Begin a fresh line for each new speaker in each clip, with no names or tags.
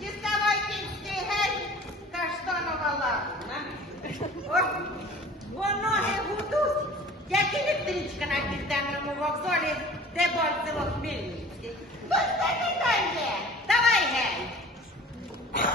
Діставай кінський гель, каштанова лагуна. Ось, воно не гудуть, як електричка на південному вокзолі, де борцево Хмельницький. Пусти дай є, давай гель.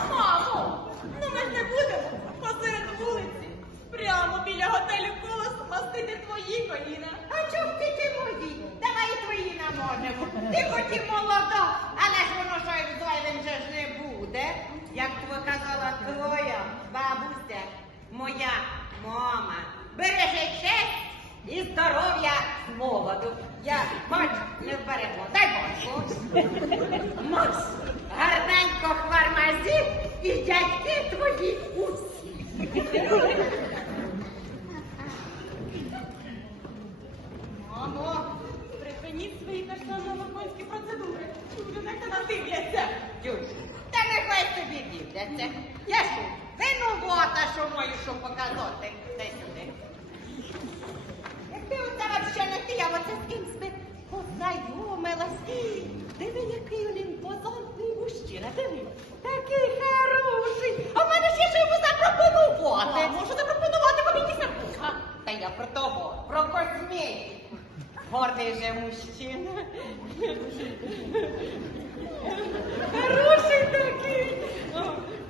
Мамо, ну ми ж не будемо посеред вулиці, прямо біля готелю колос мастити твої коліна.
А чого ти ти мої? Давай і твої наможемо. Ти хоч і молода, але ж воно що як зайвим же ж не буде. Як тво казала твоя бабуся, моя мама. Бережи честь і здоров'я молоду. Я бач, не вберегла. Дай Боже. Макс, гарненько хвармазі і дядьки твої усі.
Мамо, припиніть свої каштаново-конські процедури. Люди на нас дивляться.
Дюш, та нехай собі дивляться. Я що, винувата, що маю що показати. Дай сюди. Якби оце вообще не ти, я оце з кимсь би познайомилась. Диви, який він імпозантний мужчина. Диви, такий хороший. А в мене ще що йому запропонувати.
Можу запропонувати побійтеся.
А, та я про того, про косметику. Гордий же мужчина. Хороший такий. О,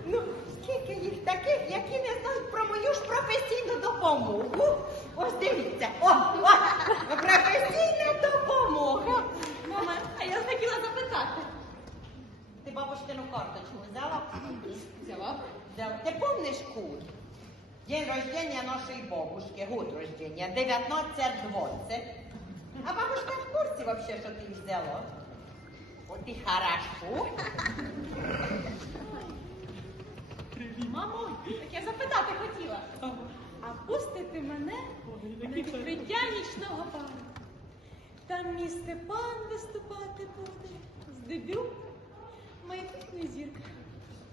Ну, скільки їх таких, які не знають про мою ж професійну допомогу. Ось дивіться, о, о, професійна допомога.
Мама, а я хотіла запитати.
Ти бабушкину карточку взяла?
Взяла?
Взяла. Ти помниш кур? День рождения нашей бабушки, год рождения, 19-20. А бабушка в курсі вообще, що ти взяла? От і хорошо.
Мамо, так я запитати хотіла. А пустите мене на відкриття нічного бару. Там мій Степан виступати буде з дебют майбутньої зірки.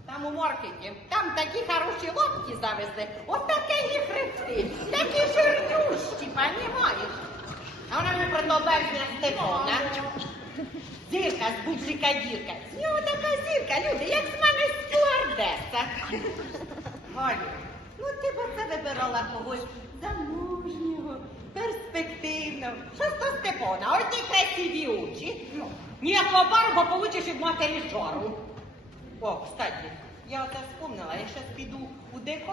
Там у маркеті, там такі хороші лодки завезли, от такі хребти, такі жирнющі, понімаєш? А вона мені про Доберзня Степана. Зірка з буджика дірка. З нього така зірка, люди, як з мене стюардеса. Галю, ну ти б це вибирала когось замужнього, перспективного. Що з Степана? Ті красиві очі. Ну, ніякого пару, получиш від матері жару. О, кстати, я оце вспомнила, я зараз піду у ДК.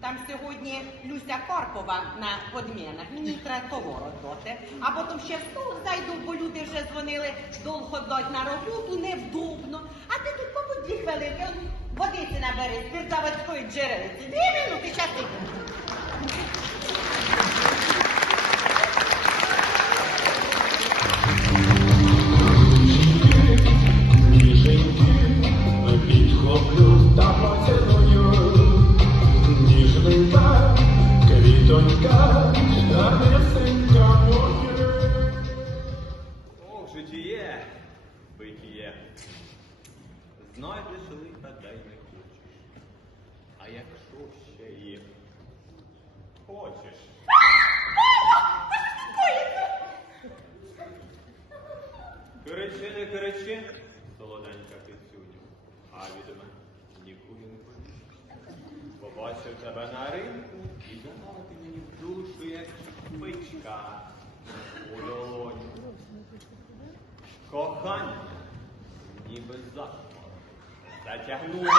Там сьогодні Люся Карпова на подмінах. Мені треба товар віддати. А потім ще в стол зайду, бо люди вже дзвонили, довго дать на роботу, невдобно. А ти тут побудь дві хвилини, водиці набери з пірзаводської джерелиці. Дві минути, часи.
Ох, житіє, битіє. Знайдеш лиха, дай не хочеш. А якщо ще і хочеш. Кричи, не кричи, солоденька кицюню, а від мене нікуди не поїдеш. Побачив тебе на ринку і запала ти мені в душу, як спичка у долоню. Кохання, ніби захмар, затягнула.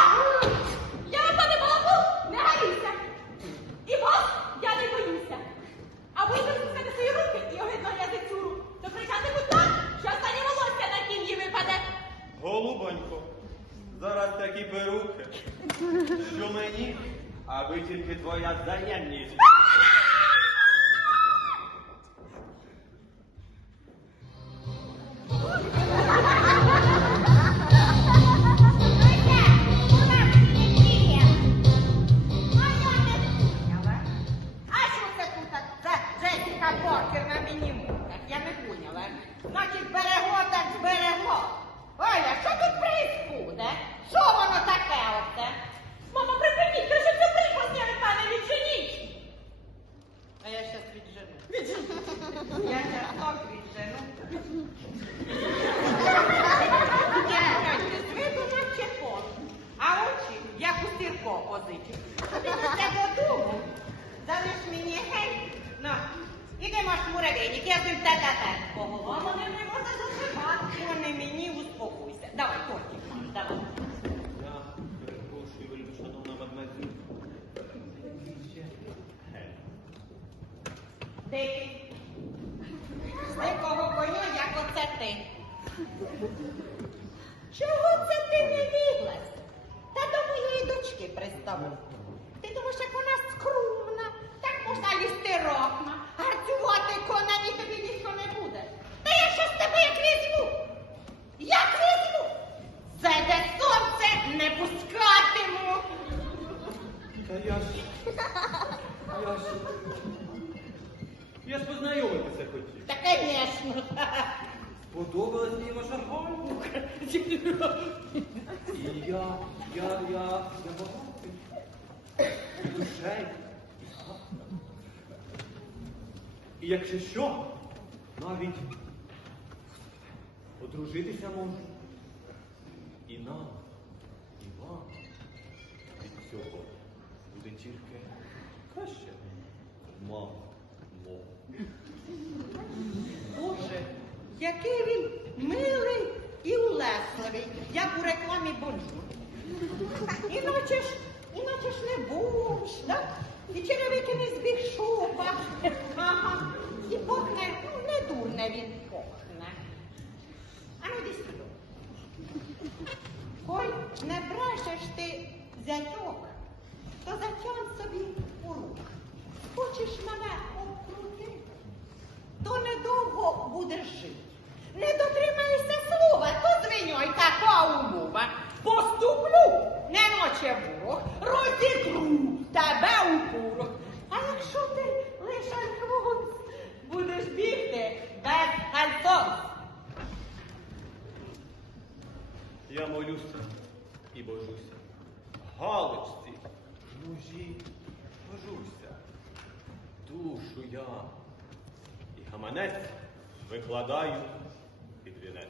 Я пане балаку, не галюся. І вас я не боюся. А ви запускати свої руки і огидно язицюру, то кричатимуть так, що останнє волосся на кін'ї випаде.
Голубонько, зараз такі перуки, що мені, аби тільки твоя взаємність.
позичив. Ходи до себе додому. Данеш мені гель? На. Іди маш муравейник, я тобі та та та Кого Мама не може зашивати. Вони мені успокойся. Давай, кортик. Давай. Я перепрошую, вельми шановна мадмазі.
Де ти? З якого коня, як оце ти? Чого?
Виставив. Ти думаєш, як вона скромна, так можна лізти рокна, гарцювати конами тобі ніхто не буде. Та я що з тебе як візьму? Як візьму? Де сонце не пускатиму.
Та я ж. Я ж. Я ж познайомитися хотів.
Та, звісно.
Подобалась мені ваша гальма. І я, я, я, я багатий. І душею. І якщо що, навіть одружитися можу. І нам, і вам від цього буде тільки краще. Мамо.
Боже, який він милий і улесливий, як у рекламі бонжур. Іначе ж, ж не бомж, так? І черевики не збіг шуба. Ага. І пахне, ну, не дурне він пахне. А ну йди сюди. Коль не брешеш ти зятьок, то затягнь собі у рук. Хочеш мене обкрутити? то недовго будеш жити. Не дотримаєшся слова, то звиньой така умова. Поступлю, немоче ворог, розітру тебе у курок. А якщо ти лише альфонс, будеш бігти без альфонс.
Я молюся і божуся. Галочці, мужі, божуся. Душу я і гаманець викладаю під вінець.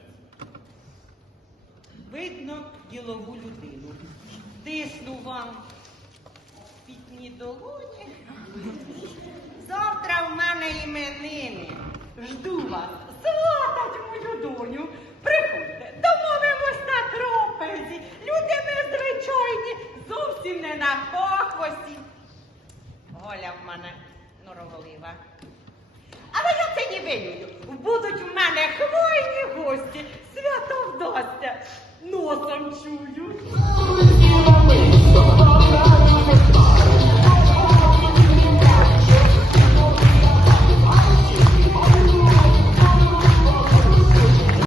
Видно ділову людину. Тисну вам пітні долоні. Завтра в мене іменини. Жду вас.